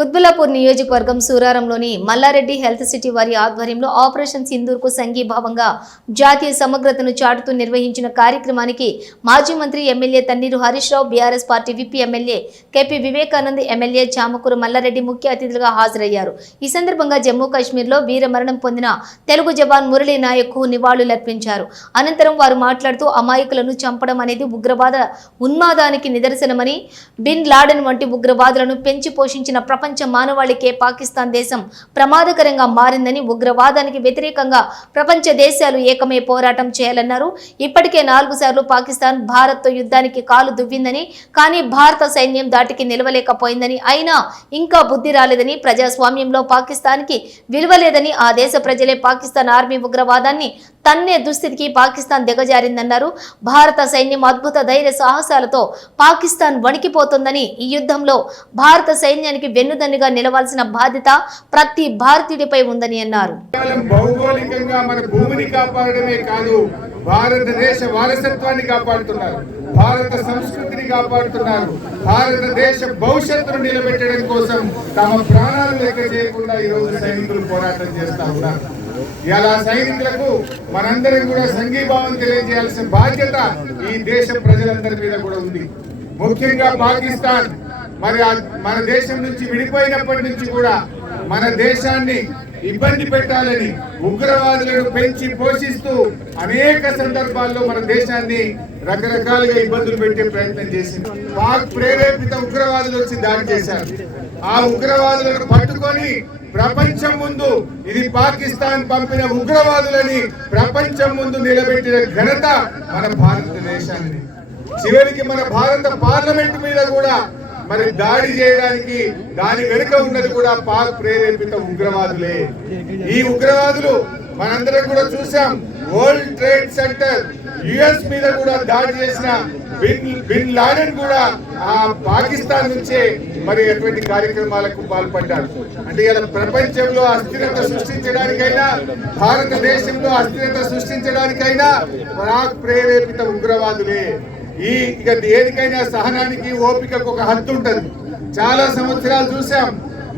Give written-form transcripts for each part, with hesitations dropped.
కుత్బుల్లాపూర్ నియోజకవర్గం సూరారంలోని Mallareddy health city వారి ఆధ్వర్యంలో ఆపరేషన్ సింధూర్కు సంఘీభావంగా జాతీయ సమగ్రతను చాటుతూ నిర్వహించిన కార్యక్రమానికి మాజీ మంత్రి MLA Thanneeru Harish Rao, BRS party VP MLA KP Vivekanand, MLA Chamakura Mallareddy ముఖ్య అతిథులుగా హాజరయ్యారు. ఈ సందర్భంగా జమ్మూ కాశ్మీర్లో వీరమరణం పొందిన తెలుగు జవాన్ మురళీ నాయక్కు నివాళులర్పించారు. అనంతరం వారు మాట్లాడుతూ అమాయకులను చంపడం అనేది ఉగ్రవాద ఉన్మాదానికి నిదర్శనమని, బిన్ లాడెన్ వంటి ఉగ్రవాదులను పెంచి పోషించిన ప్రపంచ మానవాళికే పాకిస్తాన్ దేశం ప్రమాదకరంగా మారిందని, ఉగ్రవాదానికి వ్యతిరేకంగా ప్రపంచ దేశాలు ఏకమై పోరాటం చేయాలన్నారు. ఇప్పటికే 4 సార్లు పాకిస్తాన్ భారత్తో యుద్ధానికి కాలు దువ్విందని, కానీ భారత సైన్యం దాటికి నిలవలేకపోయిందని, అయినా ఇంకా బుద్ధి రాలేదని, ప్రజాస్వామ్యంలో పాకిస్తాన్కి విలువ లేదని, ఆ దేశ ప్రజలే పాకిస్తాన్ ఆర్మీ ఉగ్రవాదాన్ని తన్నే దుస్థితికి పాకిస్తాన్ దిగజారిందన్నారు. భారత సైన్యం అద్భుత ధైర్య సాహసాలతో పాకిస్తాన్ వణికిపోతుందని, ఈ యుద్ధంలో భారత సైన్యానికి వెన్నుదన్నుగా నిలవాల్సిన బాధ్యత ప్రతి భారతీయుడిపై ఉందని అన్నారు. భౌగోళికంగా మన భూమిని కాపాడమే కాదు, భారతదేశ వారసత్వాన్ని కాపాడుతున్నారు, భారత సంస్కృతిని కాపాడుతున్నారు, భారతదేశ భవిష్యత్తును నిలబెట్టడం కోసం తమ ప్రాణాలు లెక్క చేయకుండా ఈరోజు సైనికులు పోరాటం చేస్తా ఉన్నారు. ఇలా సైనికులకు మనందరం కూడా సంఘీభావం తెలియజేయాల్సిన బాధ్యత ఈ దేశ ప్రజలందరి మీద కూడా ఉంది. ముఖ్యంగా పాకిస్తాన్ మన దేశం నుంచి విడిపోయినప్పటి నుంచి కూడా మన దేశాన్ని ఇబ్బంది పెట్టాలని ఉగ్రవాదులను పెంచి పోషిస్తూ అనేక సందర్భాల్లో మన దేశాన్ని రకరకాలుగా ఇబ్బందులు పెట్టే ప్రయత్నం చేసింది. పాక్ ప్రేరేపిత ఉగ్రవాదులు వచ్చి దాడి చేశారు. ఆ ఉగ్రవాదులను పట్టుకొని ప్రపంచం ముందు ఇది పాకిస్తాన్ పంపిన ఉగ్రవాదులని ప్రపంచం ముందు నిలబెట్టిన ఘనత మన భారతదేశాన్ని. చివరికి మన భారత పార్లమెంట్ మీద కూడా మరి దాడి చేయడానికి దాని వెనుక ఉన్నది కూడా పాక్ ప్రేరేపిత ఉగ్రవాదులే. ఈ ఉగ్రవాదులు మనందరం కూడా చూసాం. వరల్డ్ ట్రేడ్ సెంటర్ యుఎస్ మీద కూడా దాడి చేసిన బిన్ లాడెన్ కూడా ఆ పాకిస్తాన్ నుంచే మరి ఎటువంటి కార్యక్రమాలకు పాల్పడ్డాడు. అంటే ఇలా ప్రపంచంలో అస్థిరత సృష్టించడానికైనా, భారతదేశంలో అస్థిరత సృష్టించడానికైనా పాక్ ప్రేరేపిత ఉగ్రవాదులే. ఇక దేనికైనా సహనానికి, ఓపికకు ఒక హద్దు ఉంటది. చాలా సంవత్సరాలు చూసాం.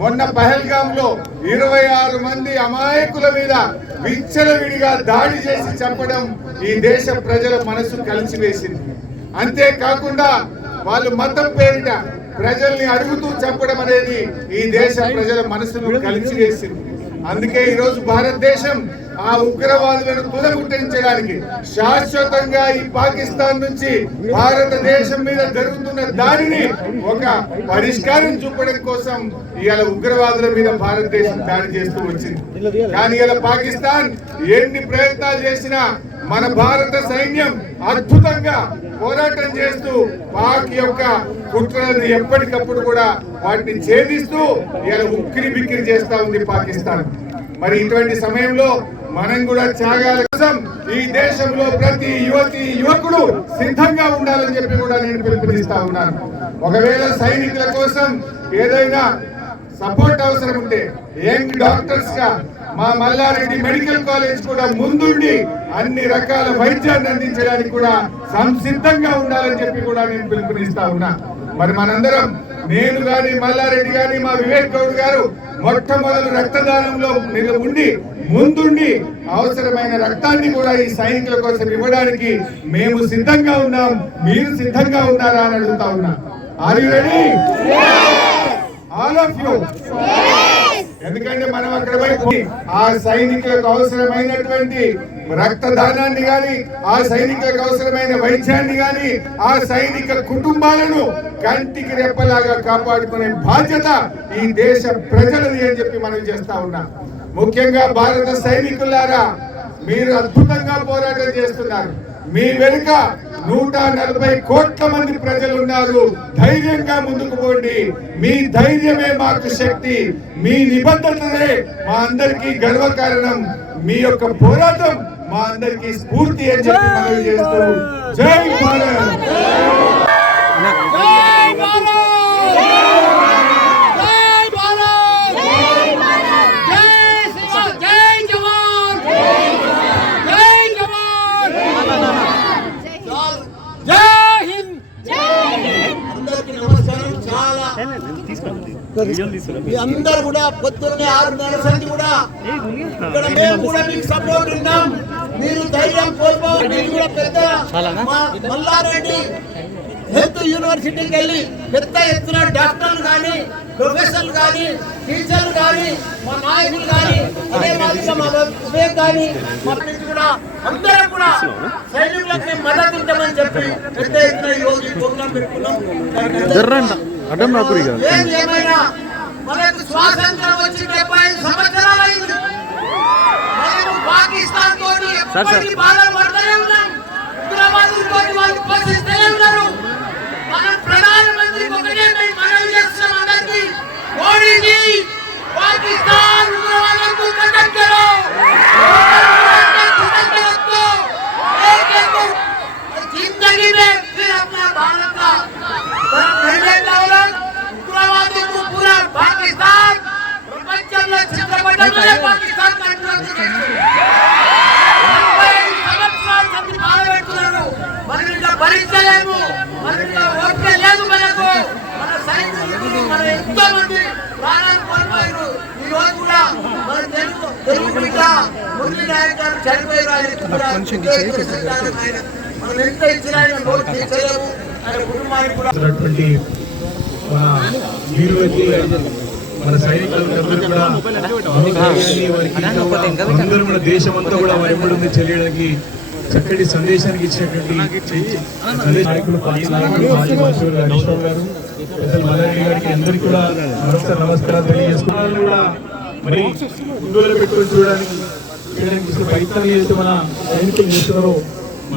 మొన్న పహల్గాంలో 26 మంది అమాయకుల మీద విచ్చలవిడిగా దాడి చేసి చంపడం ఈ దేశ ప్రజల మనసు కలిసివేసింది. అంతేకాకుండా వాళ్ళు మతం పేరిట ప్రజల్ని అడుగుతూ చంపడం అనేది ఈ దేశ ప్రజల మనసును కలిసివేసింది. అందుకే ఈరోజు భారతదేశం ఆ ఉగ్రవాదులను తుదముట్టించడానికి, శాశ్వతంగా ఈ పాకిస్తాన్ నుంచి భారతదేశం మీద జరుగుతున్న దాడిని ఒక పరిష్కారం చూపడం కోసం ఇవాళ ఉగ్రవాదుల మీద భారతదేశం దాడి చేస్తూ వచ్చింది. కానీ ఇలా పాకిస్తాన్ ఎన్ని ప్రయత్నాలు చేసినా మన భారత సైన్యం అద్భుతంగా పోరాటం చేస్తూ పాక్ యొక్క కుట్రలను ఎప్పటికప్పుడు కూడా వాటిని ఛేదిస్తూ ఇలా ఉక్కిరి బిక్కిరి చేస్తా ఉంది పాకిస్తాన్. మరి ఇటువంటి సమయంలో మనం కూడా త్యాగాల కోసం ఈ దేశంలో ప్రతి యువతి యువకుడు సిద్ధంగా ఉండాలని చెప్పి కూడా నేను పిలుపునిస్తా ఉన్నాను. ఒకవేళ సైనికుల కోసం ఏదైనా సపోర్ట్ అవసరం ఉంటే యంగ్ డాక్టర్స్ గా మా మల్లారెడ్డి మెడికల్ కాలేజ్ కూడా ముందుండి అన్ని రకాల వైద్యాన్ని అందించడానికి కూడా సంసిద్ధంగా ఉండాలని చెప్పి కూడా నేను పిలుపునిస్తా ఉన్నా. మరి మనందరం, నేను గాని, మల్లారెడ్డి గాని, మా వివేక్ గౌడ్ గారు మొట్టమొదటి రక్తదానంలో ఉండి ముందుండి అవసరమైన రక్తాన్ని కూడా ఈ సైనికుల కోసం ఇవ్వడానికి మేము సిద్ధంగా ఉన్నాం. మీరు సిద్ధంగా ఉన్నారా అని అడుగుతా ఉన్నా. Are you ready? All of you. ఎందుకంటే మనం అక్కడ పోయి ఆ సైనికులకు అవసరమైనటువంటి రక్తదానాన్ని గాని, ఆ సైనికులకు అవసరమైన వైద్యాన్ని గాని, ఆ సైనిక కుటుంబాలను కంటికి రెప్పలాగా కాపాడుకునే బాధ్యత ఈ దేశ ప్రజలది అని చెప్పి మనం చేస్తా ఉన్నాం. ముఖ్యంగా భారత సైనికులారా, మీరు అద్భుతంగా పోరాటం చేస్తున్నారు. మీ వెనుక 140 కోట్ల మంది ప్రజలు ఉన్నారు. ధైర్యంగా ముందుకు పోండి. మీ ధైర్యమే మాకు శక్తి, మీ నిబద్ధతనే మా అందరికీ గర్వకారణం, మీ యొక్క పోరాటం మా అందరికీ స్ఫూర్తి అని చెప్పి మనవి చేస్తూ జై భారత్. అందరికీ నమస్కారం. చాలా మీ అందరూ కూడా పొద్దున్నే 6:30 సంది కూడా ఇక్కడ మేము కూడా మీకు సపోర్ట్ ఉన్నాం. మీరు ధైర్యం కోల్పోవాలి. కూడా పెద్ద మల్లారెడ్డి హెల్త్ యూనివర్సిటీకి వెళ్ళి పెద్ద ఎత్తున డాక్టర్లు కానీ, ప్రొఫెసర్లు కానీ, టీచర్లు కానీ, మా నాయకులు కానీ, అదే మాదిరిగా మా వివేక్ కానీ, మా నుంచి కూడా అందరం కూడా సైనికులకు మేము మద్దతు ఉంటామని చెప్పి పెద్ద ఎత్తున ఈ రోజు ఈ ప్రోగ్రాం పెట్టుకున్నాం. ఏమైనా మనకు స్వాతంత్రం వచ్చి 75 సంవత్సరాలు అయింది. మనకు పాకిస్తాన్ తోటి ఎప్పటికీ బాధలు పడుతూనే ఉన్నాం. ఉగ్రవాదులు తోటి వాళ్ళు పోషిస్తూనే ఉన్నారు. మనం ప్రధానమంత్రికి ఒకటే మేము మనవి చేస్తున్నాం అందరికీ, మోడీజీ పాకిస్తాన్ ఉగ్రవాదులకు కట్టక్కరు जिंदगी में फिर अपना भारत का उग्रवादी को पूरा पाकिस्तान प्रपंचంలో చిత్రపటంలో పాకిస్తాన్ కంట్రోల్ సంవత్సరాలు బాధపెడుతున్నారు. మనం ఇంకా భరించలేము. మనం ఇంకా ఓపిక లేదు. మనకు మన సైనికులు మన ఎంతో మంది ప్రాణాలు కోల్పోయారు. ఈ రోజు కూడా మన తెలుగు బిడ్డ మురళీ నాయక్ గారు చనిపోయారు. ఆయన మనం ఎంత ఇచ్చినా ఆయన నోటు తీర్చలేము. ఆయన కుటుంబానికి కూడా మన వీరులకి, మన సైనికులందరూ కూడా అందరూ కూడా దేశం అంతా కూడా వారి ఎప్పుడు తెలియడానికి చక్కటి సందేశానికి ఇచ్చినటువంటి నాయకులు, పార్టీ నాయకులు, మాజీ మంత్రులు హరీష్ రావు గారు, పెద్దలు మల్లారెడ్డి గారికి అందరికీ కూడా మరొకసారి నమస్కారాలు తెలియజేస్తున్నాను. కూడా మరి ముందులో పెట్టుకొని చేయడానికి ప్రయత్నాలు చేస్తే మన సైనికులు చేస్తున్నారో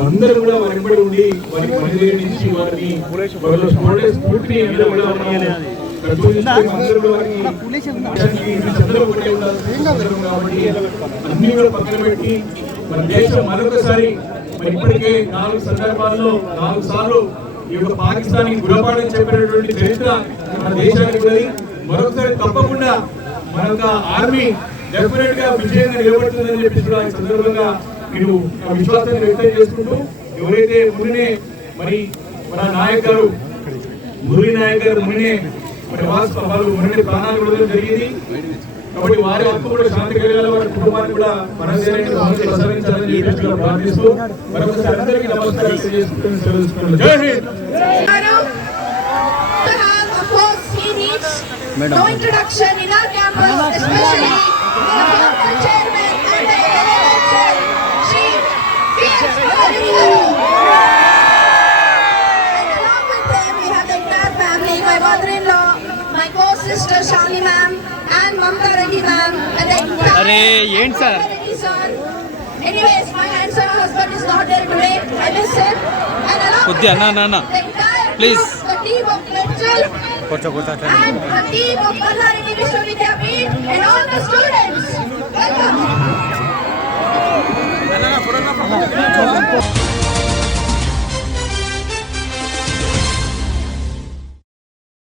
అందరూ కూడా వారి వెంబడి ఉండి వారి పనితీరు నుంచి వారిని స్ఫూర్తిని అందరూ కూడా కాబట్టి అన్ని కూడా పక్కన పెట్టి మన దేశం మరొకసారి ఇప్పటికే 4 సందర్భాల్లో 4 సార్లు ఈ యొక్క పాకిస్తాన్కి గురపాఠం చెప్పినటువంటి చరిత్ర మన దేశానికి ఉన్నది. మరొకసారి తప్పకుండా మన యొక్క ఆర్మీ డెఫినెట్ గా విజయంగా నిలబడుతుందని చెప్పి కూడా ఈ సందర్భంగా మీరు విశ్వాసాన్ని వ్యక్తం చేసుకుంటూ, ఎవరైతే మునినే మరి మన నాయక్ గారు మురళీ నాయక్ గారు మునినే వాళ్ళు మునిని ప్రాణాలు విడవడం జరిగింది. కాబట్టి వారి హక్కు కూడా శాంతి కలిగాలి. వారి కుటుంబాన్ని కూడా ప్రసరించాలని చెప్పి ప్రార్థిస్తూ మరొకసారి అందరికీ నమస్కారం తెలియజేసుకుంటూ జై Hind. No introduction in our campus, especially the former chairman and the elected chief, P.S. Malari Garu. And along with them, we have the entire family, my mother-in-law, my co-sister Shani ma'am, and Mamta Reddy ma'am, and the entire Reddy sir. Anyways, my handsome husband is not there today. I miss him. And along with them, the entire team of Mitchell, and the team of Malari Vishwavidyapith and all the students. Welcome.